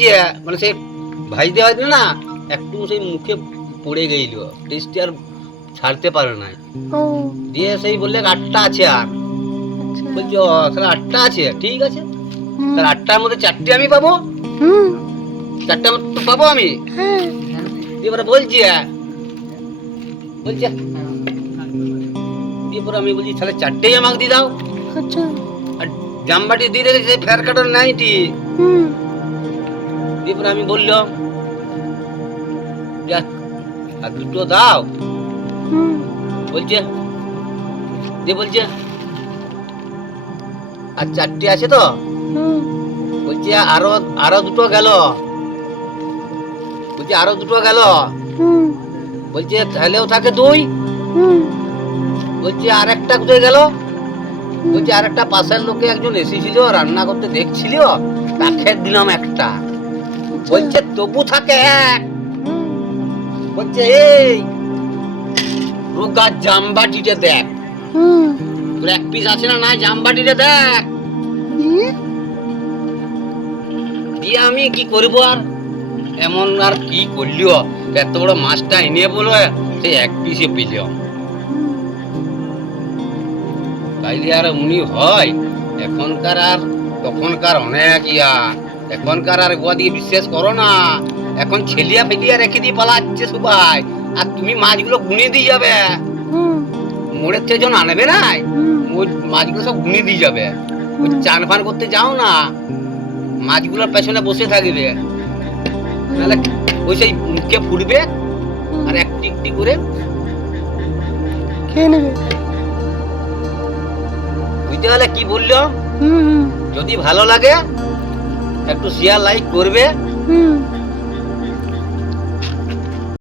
যে মানে সে ভাইতে হয় না একটু সেই মুখে পড়ে গেল, টেস্টে আর ছাড়তে পারে না। ও দিয়ে সেই বললে 8টা আছে, আর আচ্ছা। বলছি ও তাহলে 8টা আছে, ঠিক আছে হুম, তাহলে 8টার মধ্যে 4টে আমি পাবো, হুম, 4টা পাবো আমি। হ্যাঁ, এবারে বলছি বলছি দিয়ে পরে আমি বলছি তাহলে 4টেই আমাকে দিয়ে দাও। আচ্ছা, আর জামবাটি দিয়ে রেখেছে ফেয়ার কাটার নাইটি। হুম, দিয়ে পরে আমি বললাম যে আর দুটো দাও। হুম, বলছে দিয়ে বলছে আর 4টে আছে তো, হুম, বলছে আরো আরো দুটো গেল, বলছে আরো দুটো গেল, হুম, বলছে তাহলেও থাকে 2, হুম, বলছে আর একটা কোথায় গেল, বলছে আর একটা পাশের লোকে একজন এসেছিল রান্না করতে দেখছিল, তাকে দিলাম একটা, আচ্ছা, বলছে তবু থাকে 1, হুম, বলছে এই রোগা জামবাটিটা দেখ, হুম, তোর 1 পিস আছে না না জামবাটিটা দেখ। দিয়ে, দিয়ে আমি কি করব আর, এমন আর কি করলিও, এত বড় মাছটা এনে বলো সে 1 পিসে পেলাম, হুম, তাইলে আর উনি হয় এখনকার, আর তখনকার অনেক এখনকার আর গোয়া দিয়ে বিশ্বাস করো না, এখন ছেলিয়া ফেলিয়া রেখে দিয়ে পালাচ্ছে সবাই, আর তুমি মাছগুলো গুনে দিয়ে যাবে, হুম, মোড়ের থেকে যখন আনবে না হুম, ওই মাছগুলো সব গুনে দিয়ে যাবে, ওই চান ফান করতে যাও না মাছগুলোর পেছনে বসে থাকবে, নাহলে ওই সেই মুখে ফুটবে আর একটি একটি করে খেয়ে নেবে। বুঝতে পারলে কি বললো? হুম, হুম, যদি ভালো লাগে একটু শেয়ার লাইক করবে। হুম।